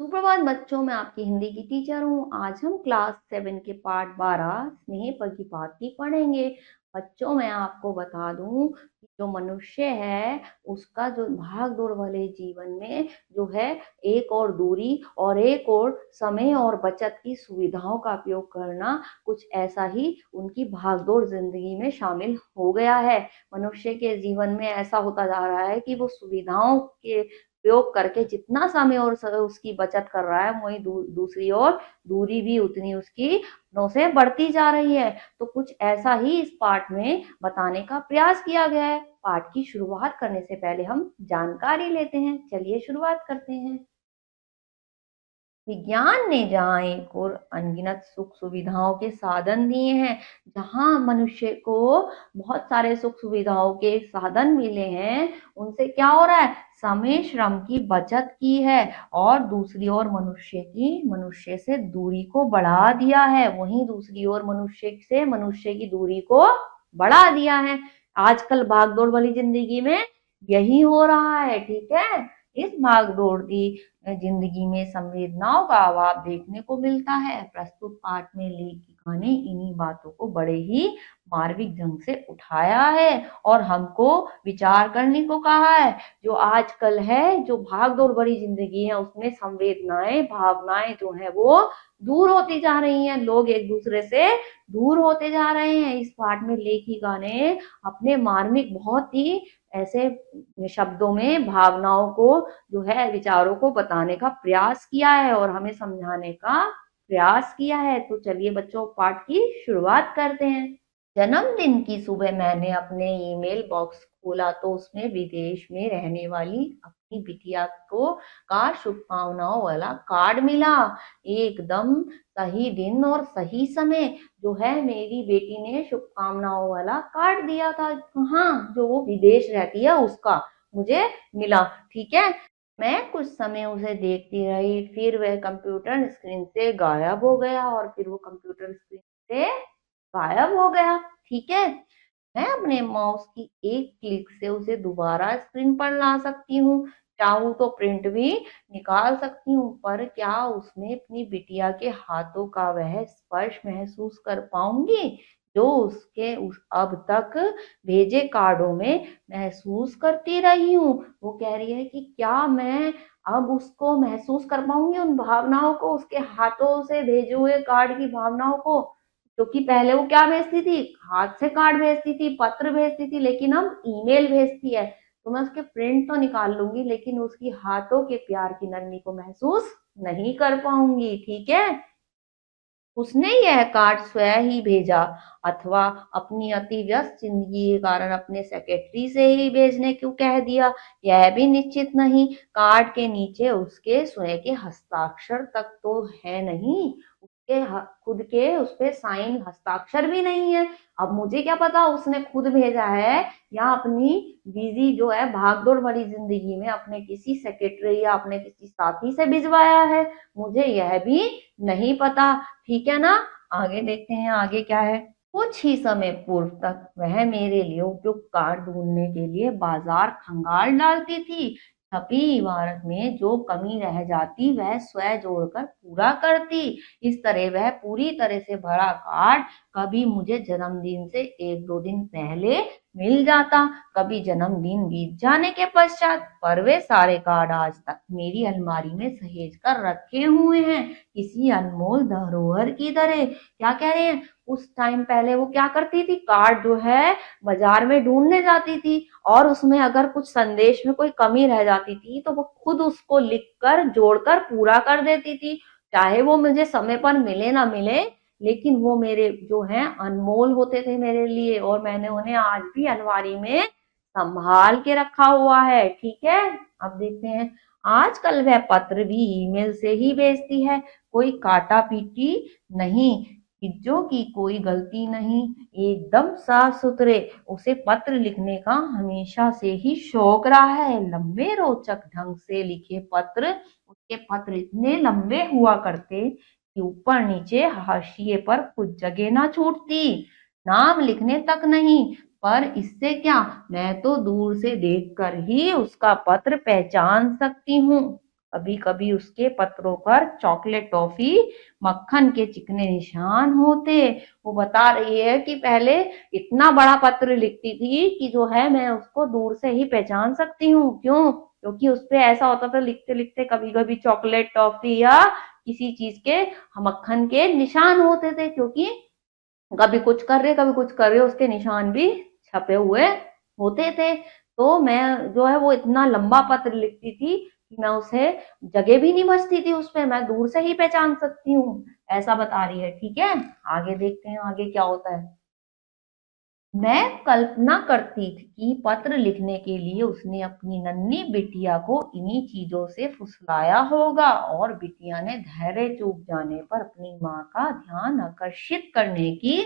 सुप्रभात बच्चों, मैं आपकी हिंदी की टीचर हूँ। आज हम क्लास 7 के पार्ट 12 स्नेह प्रतिपाती पढ़ेंगे। बच्चों, मैं आपको बता दूं कि जो मनुष्य है उसका जो भाग दौड़ वाले जीवन में जो है एक और दूरी और एक और समय और बचत की सुविधाओं का उपयोग करना कुछ ऐसा ही उनकी भाग दौड़ जिंदगी में शामिल हो गया है। मनुष्य के जीवन में ऐसा होता जा रहा है कि वो सुविधाओं के उपयोग करके जितना समय और उसकी बचत कर रहा है, वही दूसरी ओर दूरी भी उतनी उसकी नौ से बढ़ती जा रही है। तो कुछ ऐसा ही इस पाठ में बताने का प्रयास किया गया है। पाठ की शुरुआत करने से पहले हम जानकारी लेते हैं। चलिए शुरुआत करते हैं। विज्ञान ने जहाँ एक और अनगिनत सुख सुविधाओं के साधन दिए हैं, जहाँ मनुष्य को बहुत सारे सुख सुविधाओं के साधन मिले हैं, उनसे क्या हो रहा है? समय श्रम की बचत की है और दूसरी ओर मनुष्य से दूरी को बढ़ा दिया है। वहीं दूसरी ओर मनुष्य की दूरी को बढ़ा दिया है। आजकल भागदौड़ वाली जिंदगी में यही हो रहा है। ठीक है, इस भागदौड़ की जिंदगी में संवेदनाओं का अभाव देखने को मिलता है। प्रस्तुत पाठ में लेखिका ने इन्हीं बातों को बड़े ही मार्मिक ढंग से उठाया है और हमको विचार करने को कहा है। जो आजकल है, जो भाग दौड़ भरी जिंदगी है, उसमें संवेदनाएं भावनाएं जो है वो दूर होती जा रही हैं। लोग एक दूसरे से दूर होते जा रहे हैं। इस पाठ में लेखिका ने अपने मार्मिक बहुत ही ऐसे शब्दों में भावनाओं को जो है विचारों को बताने का प्रयास किया है और हमें समझाने का प्रयास किया है। तो चलिए बच्चों, पाठ की शुरुआत करते हैं। जन्मदिन की सुबह मैंने अपने ईमेल बॉक्स खोला तो उसमें विदेश में रहने वाली अपनी बिटिया को का शुभकामनाओं वाला कार्ड मिला। एकदम सही दिन और सही समय जो है मेरी बेटी ने शुभकामनाओं वाला कार्ड दिया था। हाँ, जो वो विदेश रहती है उसका मुझे मिला। ठीक है, मैं कुछ समय उसे देखती रही, फिर वह कंप्यूटर स्क्रीन से गायब हो गया और फिर वो कंप्यूटर स्क्रीन से गायब हो गया। ठीक है, मैं अपने माउस की एक क्लिक से उसे दोबारा स्क्रीन पर ला सकती हूँ। चाहूँ तो प्रिंट भी निकाल सकती हूँ, पर क्या उसमें अपनी बिटिया के हाथों का वह स्पर्श महसूस कर पाऊंगी जो उसके अब तक भेजे कार्डों में महसूस करती रही हूँ। वो कह रही है कि क्या मैं अब उसको महसूस कर पाऊंगी, उन भावनाओं को, उसके हाथों से भेजे हुए कार्ड की भावनाओं को। क्योंकि पहले वो क्या भेजती थी? हाथ से कार्ड भेजती थी, पत्र भेजती थी, लेकिन अब ईमेल भेजती है। तो मैं उसके प्रिंट तो निकाल लूंगी, लेकिन उसकी हाथों के प्यार की नरमी को महसूस नहीं कर पाऊंगी। ठीक है, उसने यह कार्ड स्वयं ही भेजा अथवा अपनी अति व्यस्त जिंदगी के कारण अपने सेक्रेटरी से ही भेजने क्यों कह दिया, यह भी निश्चित नहीं। कार्ड के नीचे उसके स्वयं के हस्ताक्षर तक तो है नहीं, उसके खुद के उस पे साइन हस्ताक्षर भी नहीं है। अब मुझे क्या पता उसने खुद भेजा है या अपनी बिजी जो है भागदौड़ भरी जिंदगी में अपने किसी सेक्रेटरी या अपने किसी साथी से भिजवाया है। मुझे यह भी नहीं पता। ठीक है ना, आगे देखते हैं आगे क्या है। कुछ ही समय पूर्व तक वह मेरे लिए उपयुक्त कार ढूंढने के लिए बाजार खंगाल डालती थी। छपी इमारत में जो कमी रह जाती वह स्वयं जोड़कर पूरा करती। इस तरह वह पूरी तरह से भरा कार्ड कभी मुझे जन्मदिन से एक दो दिन पहले मिल जाता, कभी जन्मदिन बीत जाने के पश्चात, पर वे सारे कार्ड आज तक मेरी अलमारी में सहेज कर रखे हुए हैं किसी अनमोल धरोहर की तरह। क्या कह रहे हैं? उस टाइम पहले वो क्या करती थी? कार्ड जो है बाजार में ढूंढने जाती थी और उसमें अगर कुछ संदेश में कोई कमी रह जाती थी तो वो खुद उसको लिखकर जोड़कर पूरा कर देती थी। चाहे वो मुझे समय पर मिले ना मिले, लेकिन वो मेरे जो हैं अनमोल होते थे मेरे लिए और मैंने उन्हें आज भी अलमारी में संभाल के रखा हुआ है। ठीक है, अब देखते हैं। आजकल वह पत्र भी ईमेल से ही भेजती है, कोई काटा पीटी नहीं, चीजों की कोई गलती नहीं, एकदम साफ सुथरे। उसे पत्र लिखने का हमेशा से ही शौक रहा है। लंबे रोचक ढंग से लिखे पत्र, उसके पत्र इतने लंबे हुआ करते कि ऊपर नीचे हाशिए पर कुछ जगह ना छूटती, नाम लिखने तक नहीं। पर इससे क्या, मैं तो दूर से देखकर ही उसका पत्र पहचान सकती हूँ। कभी कभी उसके पत्रों पर चॉकलेट, टॉफी, मक्खन के चिकने निशान होते। वो बता रही है कि पहले इतना बड़ा पत्र लिखती थी कि जो है मैं उसको दूर से ही पहचान सकती हूँ। क्यों? क्योंकि उस पे ऐसा होता था, लिखते लिखते कभी कभी चॉकलेट, टॉफी या किसी चीज के, मक्खन के निशान होते थे, क्योंकि कभी कुछ कर रहे कभी कुछ कर रहे उसके निशान भी छपे हुए होते थे। तो मैं जो है वो इतना लंबा पत्र लिखती थी कि मैं उसे, जगह भी नहीं बचती थी उस पे, मैं दूर से ही पहचान सकती हूँ, ऐसा बता रही है। ठीक है, आगे देखते हैं आगे क्या होता है। मैं कल्पना करती थी कि पत्र लिखने के लिए उसने अपनी नन्ही बिटिया को इन्हीं चीजों से फुसलाया होगा, और बिटिया ने धैर्य चूक जाने पर अपनी माँ का ध्यान आकर्षित करने की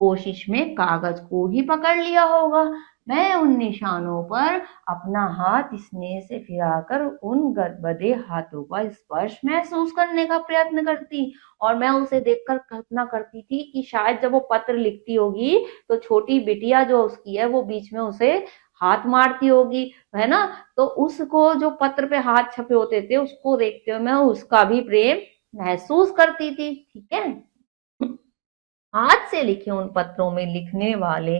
कोशिश में कागज को ही पकड़ लिया होगा। मैं उन निशानों पर अपना हाथ स्नेह से फिराकर उन गदगदे हाथों का स्पर्श महसूस करने का प्रयत्न करती, और मैं उसे देखकर कल्पना करती थी कि शायद जब वो पत्र लिखती होगी तो छोटी बिटिया जो उसकी है वो बीच में उसे हाथ मारती होगी, है ना। तो उसको, जो पत्र पे हाथ छपे होते थे, उसको देखते हुए मैं उसका भी प्रेम महसूस करती थी। ठीक है, हाथ से लिखे उन पत्रों में लिखने वाले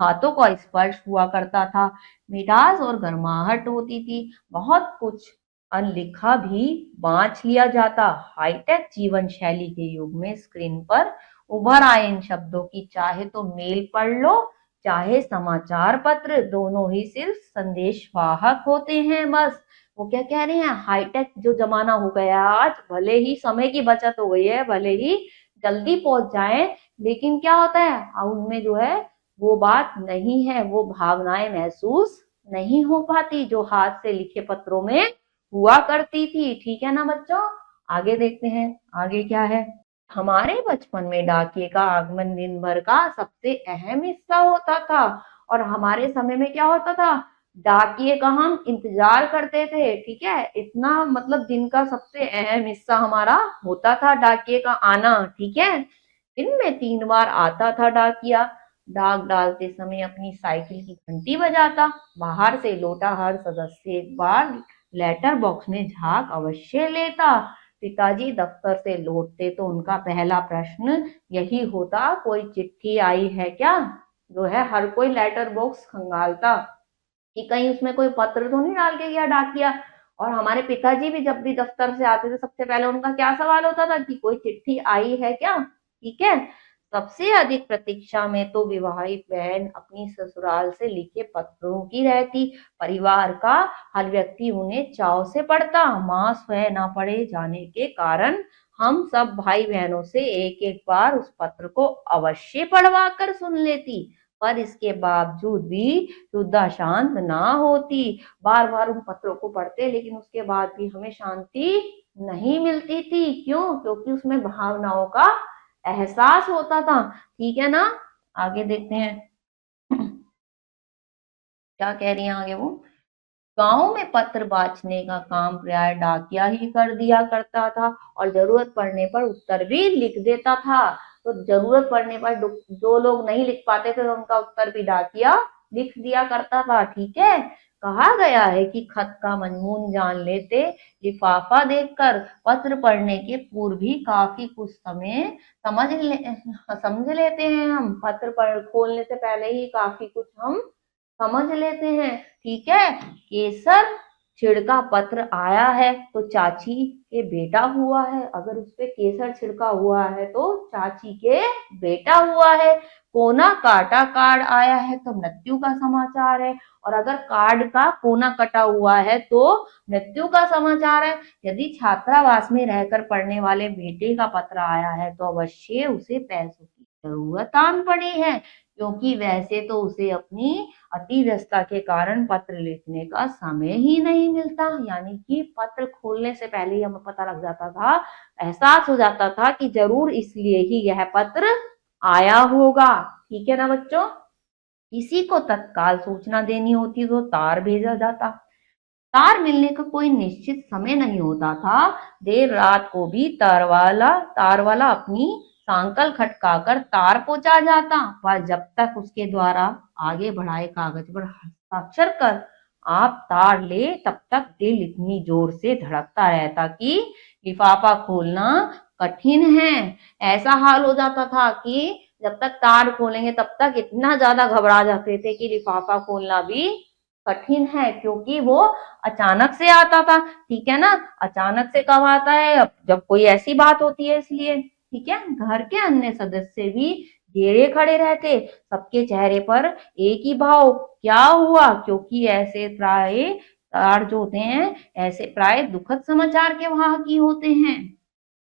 हाथों का स्पर्श हुआ करता था, मिठास और गर्माहट होती थी, बहुत कुछ अनलिखा भी बांच लिया जाता। हाईटेक जीवन शैली के युग में स्क्रीन पर उभर आए इन शब्दों की चाहे तो मेल पढ़ लो, चाहे समाचार पत्र, दोनों ही सिर्फ संदेशवाहक होते हैं बस। वो क्या कह रहे हैं, हाईटेक जो जमाना हो गया आज, भले ही समय की बचत हो गई है, भले ही जल्दी पहुंच जाए, लेकिन क्या होता है, अब उनमें जो है वो बात नहीं है, वो भावनाएं महसूस नहीं हो पाती जो हाथ से लिखे पत्रों में हुआ करती थी। ठीक है ना बच्चों, आगे देखते हैं आगे क्या है। हमारे बचपन में डाकिये का आगमन दिन भर का सबसे अहम हिस्सा होता था, और हमारे समय में क्या होता था, डाकिये का हम इंतजार करते थे। ठीक है, इतना मतलब दिन का सबसे अहम हिस्सा हमारा होता था डाकिये का आना। ठीक है, दिन में 3 बार आता था डाकिया, डाक डालते समय अपनी साइकिल की घंटी बजाता, बाहर से लौटा हर सदस्य एक बार लेटर बॉक्स में झांक अवश्य लेता। पिताजी दफ्तर से लौटते तो उनका पहला प्रश्न यही होता, कोई चिट्ठी आई है क्या। जो है हर कोई लेटर बॉक्स खंगालता कि कहीं उसमें कोई पत्र तो नहीं डाल के गया डाकिया। और हमारे पिताजी भी जब भी दफ्तर से आते थे, सबसे पहले उनका क्या सवाल होता था कि कोई चिट्ठी आई है क्या। ठीक है, सबसे अधिक प्रतीक्षा में तो विवाहित बहन अपनी ससुराल से लिखे पत्रों की रहती। परिवार का हर व्यक्ति उन्हें चाव से पढ़ता, माँ स्वयं न पढ़े जाने के कारण हम सब भाई बहनों से एक एक बार उस पत्र को अवश्य पढ़वा कर सुन लेती, पर इसके बावजूद भी शुद्धा शांत ना होती। बार बार उन पत्रों को पढ़ते, लेकिन उसके बाद भी हमें शांति नहीं मिलती थी। क्यों? क्योंकि उसमें भावनाओं का एहसास होता था। ठीक है ना, आगे देखते हैं क्या कह रही है आगे वो। गांव में पत्र बांचने का काम प्राय डाकिया ही कर दिया करता था, और जरूरत पड़ने पर उत्तर भी लिख देता था। तो जरूरत पड़ने पर जो लोग नहीं लिख पाते थे तो उनका उत्तर भी डाकिया लिख दिया करता था। ठीक है, कहा गया है कि खत का मजमून जान लेते लिफाफा देखकर, पत्र पढ़ने के पूर्व भी काफी कुछ समय समझ लेते हैं हम, पत्र पढ़ खोलने से पहले ही काफी कुछ हम समझ लेते हैं। ठीक है, केसर छिड़का पत्र आया है तो चाची के बेटा हुआ है, अगर उस पे केसर छिड़का हुआ है तो चाची के बेटा हुआ है। कोना काटा कार्ड आया है तो मृत्यु का समाचार है, और अगर कार्ड का कोना कटा हुआ है तो मृत्यु का समाचार है। यदि छात्रावास में रहकर पढ़ने वाले बेटे का पत्र आया है तो अवश्य उसे पैसों की जरूरत आन पड़ी है, क्योंकि वैसे तो उसे अपनी अति व्यस्तता के कारण पत्र लिखने का समय ही नहीं मिलता। यानी कि पत्र खोलने से पहले ही हमें पता लग जाता था, एहसास हो जाता था कि जरूर इसलिए ही यह पत्र आया होगा। ठीक है ना बच्चों, किसी को तत्काल सूचना देनी होती तो तार भेजा जाता, तार मिलने का कोई निश्चित समय नहीं होता था, देर रात को भी तार वाला अपनी सांकल खटकाकर तार पहुंचा जाता, पर जब तक उसके द्वारा आगे बढ़ाए कागज पर हस्ताक्षर कर आप तार ले तब तक दिल इतनी जोर से धड़कता रहता कि लिफाफा खोलना कठिन है। ऐसा हाल हो जाता था कि जब तक तार खोलेंगे तब तक इतना ज्यादा घबरा जाते थे कि लिफाफा खोलना भी कठिन है, क्योंकि वो अचानक से आता था। ठीक है ना, अचानक से कब आता है? जब कोई ऐसी बात होती है, इसलिए। ठीक है, घर के अन्य सदस्य भी घेरे खड़े रहते, सबके चेहरे पर एक ही भाव, क्या हुआ? क्योंकि ऐसे प्राय तार जो होते हैं, ऐसे प्राय दुखद समाचार के वाहक ही होते हैं।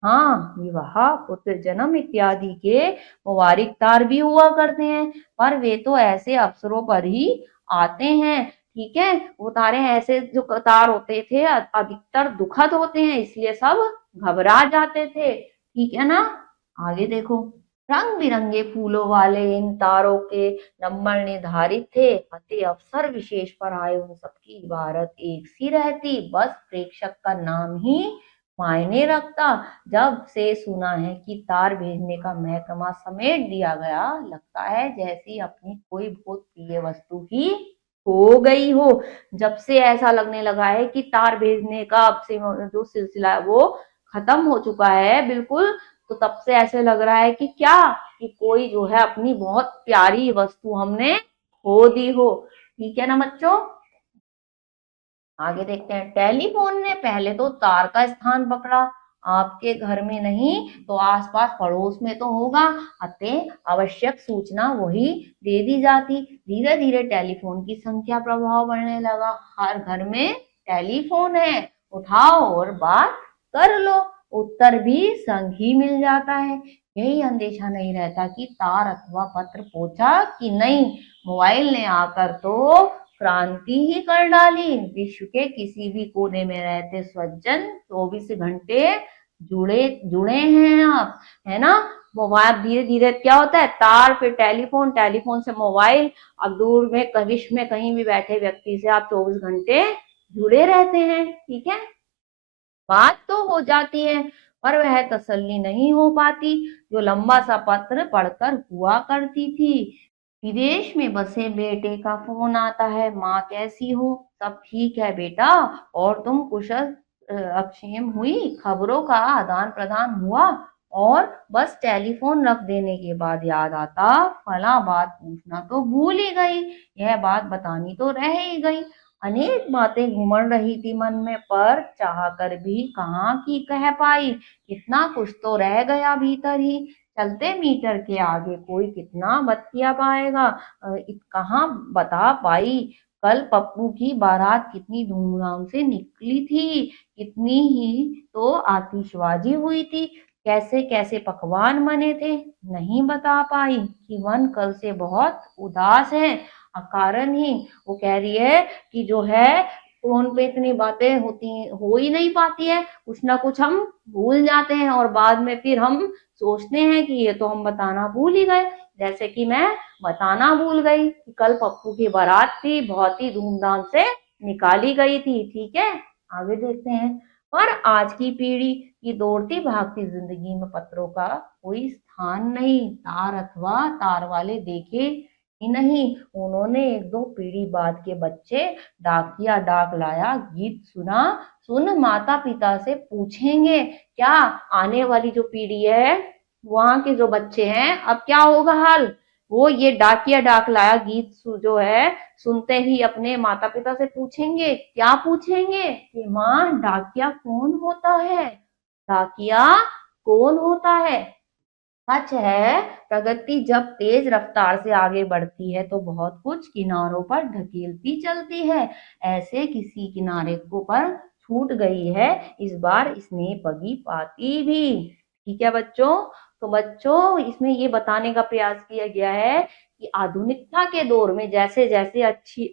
हाँ, विवाह, पुत्र जन्म इत्यादि के मुबारिक तार भी हुआ करते हैं, पर वे तो ऐसे अवसरों पर ही आते हैं। ठीक है, वो तारे ऐसे जो तार होते थे अधिकतर दुखद होते हैं, इसलिए सब घबरा जाते थे। ठीक है ना, आगे देखो। रंग बिरंगे फूलों वाले इन तारों के नंबर निर्धारित थे, अतः अवसर विशेष पर आए उन सबकी इबारत एक सी रहती, बस प्रेक्षक का नाम ही मायने रखता। जब से सुना है कि तार भेजने का महकमा समेट दिया गया, लगता है जैसी अपनी कोई बहुत प्रिय वस्तु ही हो गई हो। जब से ऐसा लगने लगा है कि तार भेजने का अब से जो सिलसिला है वो खत्म हो चुका है बिल्कुल, तो तब से ऐसे लग रहा है कि क्या, कि कोई जो है अपनी बहुत प्यारी वस्तु हमने खो दी हो। ठीक है ना बच्चों, आगे देखते हैं। टेलीफोन ने पहले तो तार का स्थान पकड़ा, आपके घर में नहीं तो आसपास पड़ोस में तो होगा, अतः आवश्यक सूचना वही दे दी जाती। धीरे धीरे टेलीफोन की संख्या प्रभाव बढ़ने लगा, हर घर में टेलीफोन है, उठाओ और बात कर लो, उत्तर भी संग ही मिल जाता है। यही अंदेशा नहीं रहता कि तार अथवा पत्र पहुंचा कि नहीं। मोबाइल ने आकर तो क्रांति ही कर डाली। विश्व के किसी भी कोने में रहते स्वजन 24 घंटे जुड़े जुड़े हैं आप, है ना। मोबाइल धीरे धीरे क्या होता है, तार फिर टेलीफोन, टेलीफोन से मोबाइल, अब दूर में विश्व में कहीं भी बैठे व्यक्ति से आप 24 घंटे जुड़े रहते हैं। ठीक है, बात तो हो जाती है, पर वह तसल्ली नहीं हो पाती जो लंबा सा पत्र पढ़कर हुआ करती थी। विदेश में बसे बेटे का फोन आता है, माँ कैसी हो? सब ठीक है बेटा, और तुम कुशल अक्षेम हुई? खबरों का आदान प्रदान हुआ? और बस टेलीफोन रख देने के बाद याद आता, फला बात पूछना तो भूल ही गई, यह बात बतानी तो रह ही गई। अनेक बातें घुमड़ रही थी मन में, पर चाह कर भी कहाँ की कह पाई, कितना कुछ तो रह गया भीतर ही। चलते मीटर के आगे कोई कितना बतिया पाएगा, कहाँ बता पाई। कल पप्पू की बारात कितनी धूमधाम से निकली थी, कितनी ही तो आतिशबाजी हुई थी, कैसे कैसे पकवान बने थे, नहीं बता पाई। कि मन कल से बहुत उदास है, अकारण ही। वो कह रही है कि जो है फोन पे इतनी बातें होती हो ही नहीं पाती है, कुछ ना कुछ हम भूल जाते हैं और बाद में फिर हम सोचते हैं कि ये तो हम बताना भूल ही गए। जैसे कि मैं बताना भूल गई कि कल पप्पू की बारात थी, बहुत ही धूमधाम से निकाली गई थी। ठीक है, आगे देखते हैं। पर आज की पीढ़ी की दौड़ती भागती जिंदगी में पत्रों का कोई स्थान नहीं, तार अथवा तार वाले देखे ही नहीं। उन्होंने एक दो पीढ़ी बाद के बच्चे डाकिया डाक लाया गीत सुना, सुन माता पिता से पूछेंगे क्या। आने वाली जो पीढ़ी है, वहां के जो बच्चे हैं, अब क्या होगा हाल, वो ये डाकिया डाक लाया गीत जो है सुनते ही अपने माता पिता से पूछेंगे, क्या पूछेंगे कि माँ डाकिया कौन होता है, डाकिया कौन होता है। सच है, प्रगति जब तेज रफ्तार से आगे बढ़ती है तो बहुत कुछ किनारों पर ढकेलती चलती है, ऐसे किसी किनारे को पर छूट गई है इस बार स्नेह पगी पाती भी। ठीक है बच्चों, तो बच्चों इसमें ये बताने का प्रयास किया गया है कि आधुनिकता के दौर में जैसे जैसे अच्छी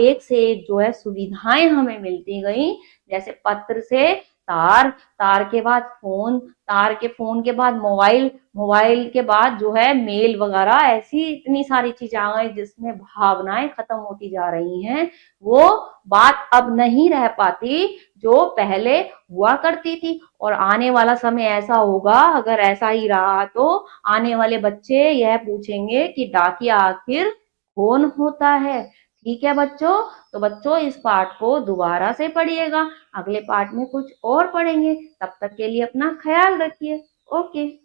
एक से एक जो है सुविधाएं हमें मिलती गई, जैसे पत्र से तार, तार के बाद फोन, तार के फोन के बाद मोबाइल, मोबाइल के बाद जो है मेल वगैरह, ऐसी इतनी सारी चीजें आ गई जिसमें भावनाएं खत्म होती जा रही हैं। वो बात अब नहीं रह पाती जो पहले हुआ करती थी। और आने वाला समय ऐसा होगा, अगर ऐसा ही रहा तो आने वाले बच्चे यह पूछेंगे कि डाकिया आखिर कौन होता है। ठीक है बच्चों, तो बच्चों इस पाठ को दोबारा से पढ़िएगा, अगले पाठ में कुछ और पढ़ेंगे, तब तक के लिए अपना ख्याल रखिए। ओके।